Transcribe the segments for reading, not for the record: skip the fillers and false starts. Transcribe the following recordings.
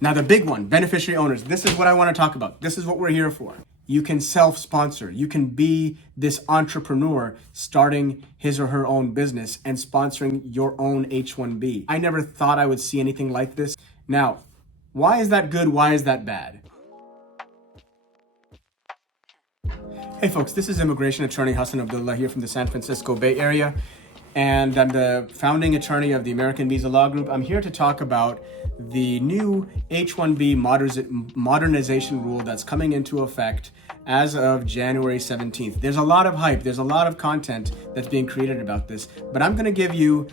Now the big one, beneficiary owners. This is what I want to talk about. This is what we're here for. You can self-sponsor. You can be this entrepreneur starting his or her own business and sponsoring your own H1B. I never thought I would see anything like this. Now, why is that good? Why is that bad? Hey folks, this is immigration attorney Hassan Abdullah here from the San Francisco Bay Area, and I'm the founding attorney of the American Visa Law Group. I'm here to talk about the new H1B modernization rule that's coming into effect as of January 17th. There's a lot of hype, there's a lot of content that's being created about this, but I'm gonna give you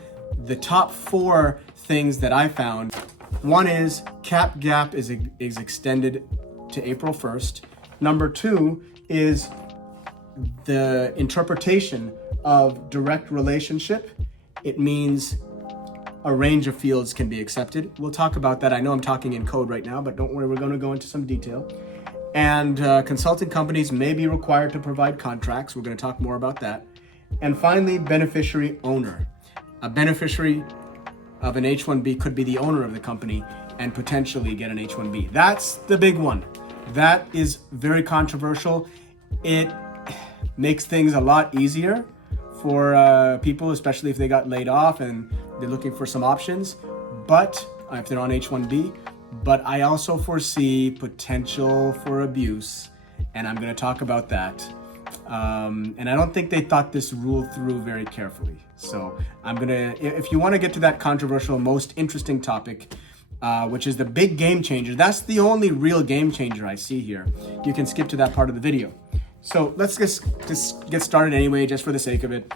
the top 4 things that I found. One is cap gap is extended to April 1st. Number 2 is the interpretation of direct relationship. It means a range of fields can be accepted. We'll talk about that. I know I'm talking in code right now, but don't worry, we're going to go into some detail. And consulting companies may be required to provide contracts. We're going to talk more about that. And finally, beneficiary owner. A beneficiary of an H1B could be the owner of the company and potentially get an H1B. That's the big one. That is very controversial. It makes things a lot easier for people, especially if they got laid off and they're looking for some options, but if they're on H1B. But I also foresee potential for abuse, and I'm going to talk about that. And I don't think they thought this rule through very carefully. So I'm going to, if you want to get to that controversial, most interesting topic, which is the big game changer, that's the only real game changer I see here. You can skip to that part of the video. So let's just get started anyway, just for the sake of it.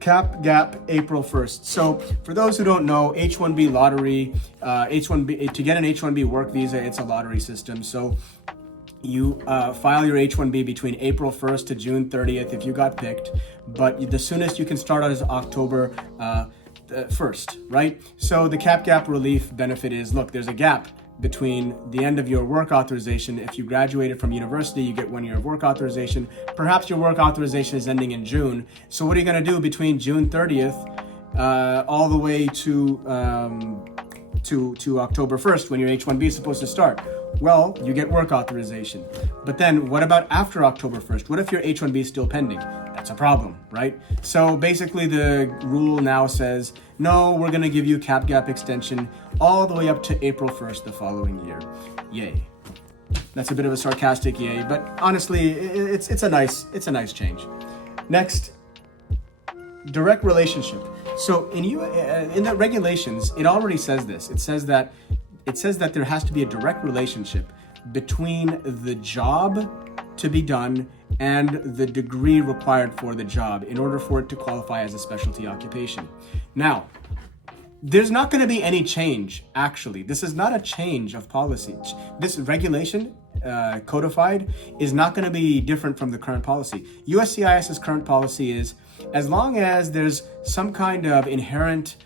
Cap gap, April 1st. So for those who don't know, H1B lottery, H1B, to get an H1B work visa, it's a lottery system. So you file your H1B between April 1st to June 30th if you got picked, but the soonest you can start out is October 1st, right? So the cap gap relief benefit is, look, there's a gap between the end of your work authorization. If you graduated from university, you get 1 year of work authorization. Perhaps your work authorization is ending in June. So what are you going to do between June 30th all the way to October 1st when your H1B is supposed to start? Well, you get work authorization. But then what about after October 1st? What if your H1B is still pending? That's a problem, right? So basically the rule now says, no, we're going to give you cap gap extension all the way up to April 1st the following year. Yay. That's a bit of a sarcastic yay, but honestly, it's a nice change. Next, direct relationship. So in the regulations, it already says this. It says that there has to be a direct relationship between the job to be done and the degree required for the job in order for it to qualify as a specialty occupation. Now, there's not going to be any change, actually. This is not a change of policy. This regulation, codified, is not going to be different from the current policy. USCIS's current policy is, as long as there's some kind of inherent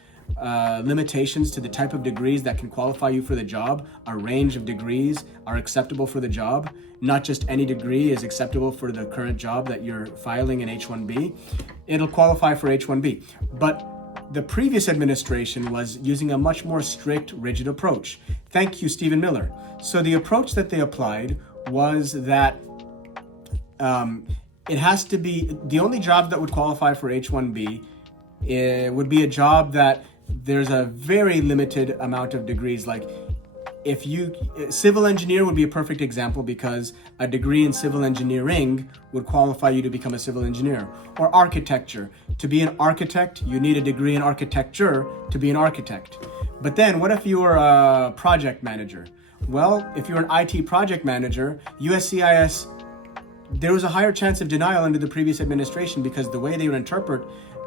limitations to the type of degrees that can qualify you for the job, a range of degrees are acceptable for the job. Not just any degree is acceptable for the current job that you're filing in H1B. It'll qualify for H1B. But the previous administration was using a much more strict, rigid approach. Thank you, Stephen Miller. So the approach that they applied was that it has to be, the only job that would qualify for H1B would be a job that there's a very limited amount of degrees. Like civil engineer would be a perfect example, because a degree in civil engineering would qualify you to become a civil engineer. Or architecture. To be an architect, you need a degree in architecture to be an architect. But then what if you were a project manager? Well, if you're an IT project manager, USCIS, there was a higher chance of denial under the previous administration, because the way they would interpret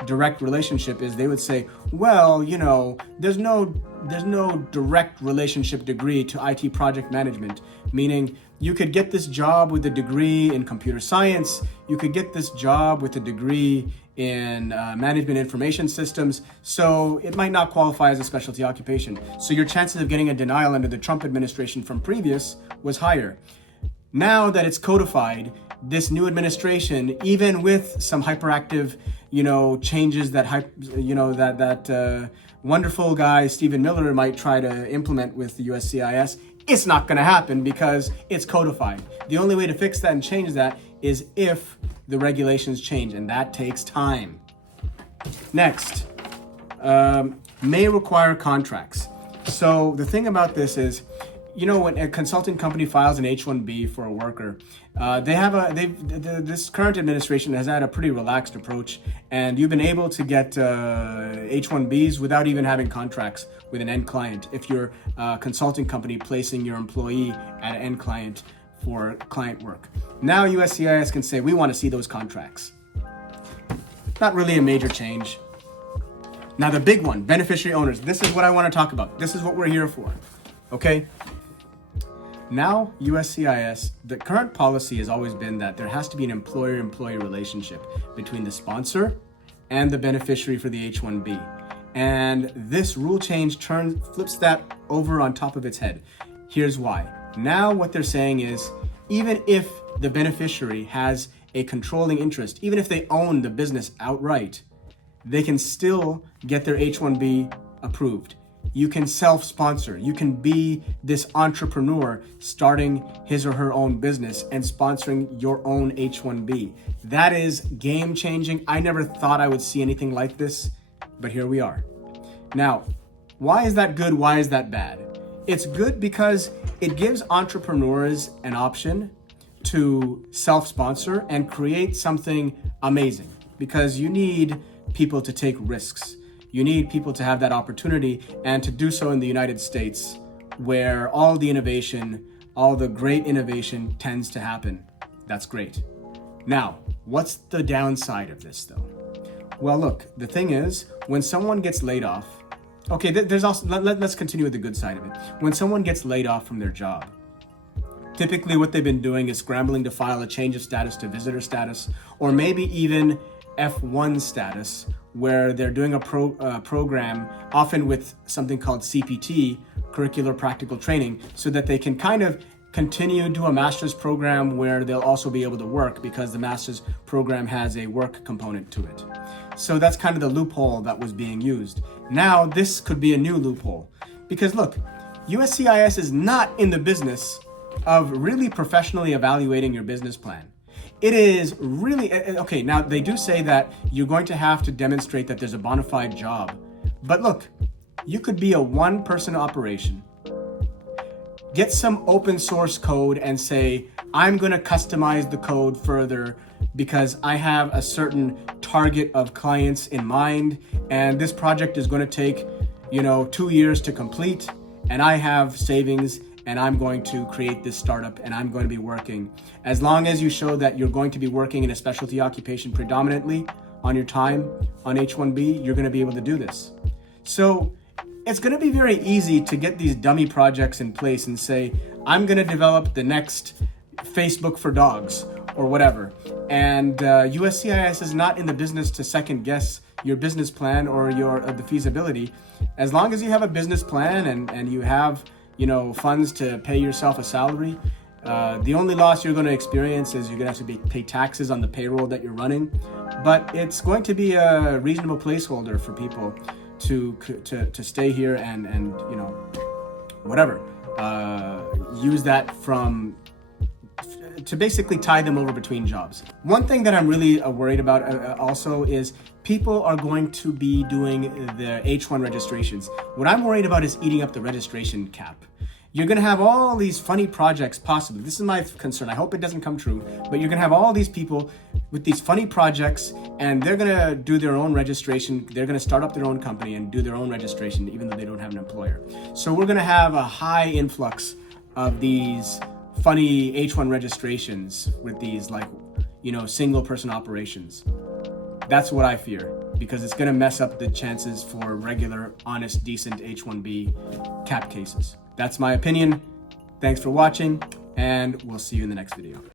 direct relationship is they would say, well, you know, there's no direct relationship degree to IT project management, meaning you could get this job with a degree in computer science, you could get this job with a degree in management information systems, so it might not qualify as a specialty occupation. So your chances of getting a denial under the Trump administration from previous was higher. Now that it's codified, this new administration, even with some hyperactive, changes that wonderful guy Stephen Miller might try to implement with the USCIS, It's not going to happen because it's codified. The only way to fix that and change that is if the regulations change, and that takes time. Next, may require contracts. So the thing about this is, you know, when a consulting company files an H1B for a worker, this current administration has had a pretty relaxed approach, and you've been able to get H1Bs without even having contracts with an end client if you're a consulting company placing your employee at an end client for client work. Now USCIS can say, we want to see those contracts. Not really a major change. Now the big one, beneficiary owners. This is what I want to talk about. This is what we're here for, okay? Now, USCIS, the current policy has always been that there has to be an employer-employee relationship between the sponsor and the beneficiary for the H1B. And this rule change flips that over on top of its head. Here's why. Now what they're saying is, even if the beneficiary has a controlling interest, even if they own the business outright, they can still get their H1B approved. You can self-sponsor. You can be this entrepreneur starting his or her own business and sponsoring your own H1B. That is game-changing. I never thought I would see anything like this, but here we are. Now, why is that good? Why is that bad? It's good because it gives entrepreneurs an option to self-sponsor and create something amazing, because you need people to take risks. You need people to have that opportunity, and to do so in the United States, where all the innovation, all the great innovation tends to happen. That's great. Now, what's the downside of this though? Well, look, the thing is, when someone gets laid off, okay, there's also, let's continue with the good side of it. When someone gets laid off from their job, typically what they've been doing is scrambling to file a change of status to visitor status, or maybe even F1 status, where they're doing a program, often with something called CPT, curricular practical training, so that they can kind of continue to do a master's program where they'll also be able to work, because the master's program has a work component to it. So that's kind of the loophole that was being used. Now this could be a new loophole, because look, USCIS is not in the business of really professionally evaluating your business plan. It is really, okay, now they do say that you're going to have to demonstrate that there's a bona fide job. But look, you could be a one-person operation, get some open source code and say, I'm going to customize the code further because I have a certain target of clients in mind, and this project is going to take, 2 years to complete, and I have savings, and I'm going to create this startup, and I'm going to be working. As long as you show that you're going to be working in a specialty occupation predominantly on your time on H1B, you're going to be able to do this. So it's going to be very easy to get these dummy projects in place and say, I'm going to develop the next Facebook for dogs or whatever. And USCIS is not in the business to second guess your business plan or the feasibility. As long as you have a business plan and you have funds to pay yourself a salary, the only loss you're going to experience is you're going to have to pay taxes on the payroll that you're running. But it's going to be a reasonable placeholder for people to stay here and whatever, use that to basically tie them over between jobs. One thing that I'm really worried about also is people are going to be doing the H1 registrations. What I'm worried about is eating up the registration cap. You're going to have all these funny projects, possibly. This is my concern. I hope it doesn't come true. But you're going to have all these people with these funny projects, and they're going to do their own registration. They're going to start up their own company and do their own registration, even though they don't have an employer. So we're going to have a high influx of these funny H1 registrations with these single person operations. That's what I fear, because it's going to mess up the chances for regular, honest, decent H1B cap cases. That's my opinion. Thanks for watching, and we'll see you in the next video.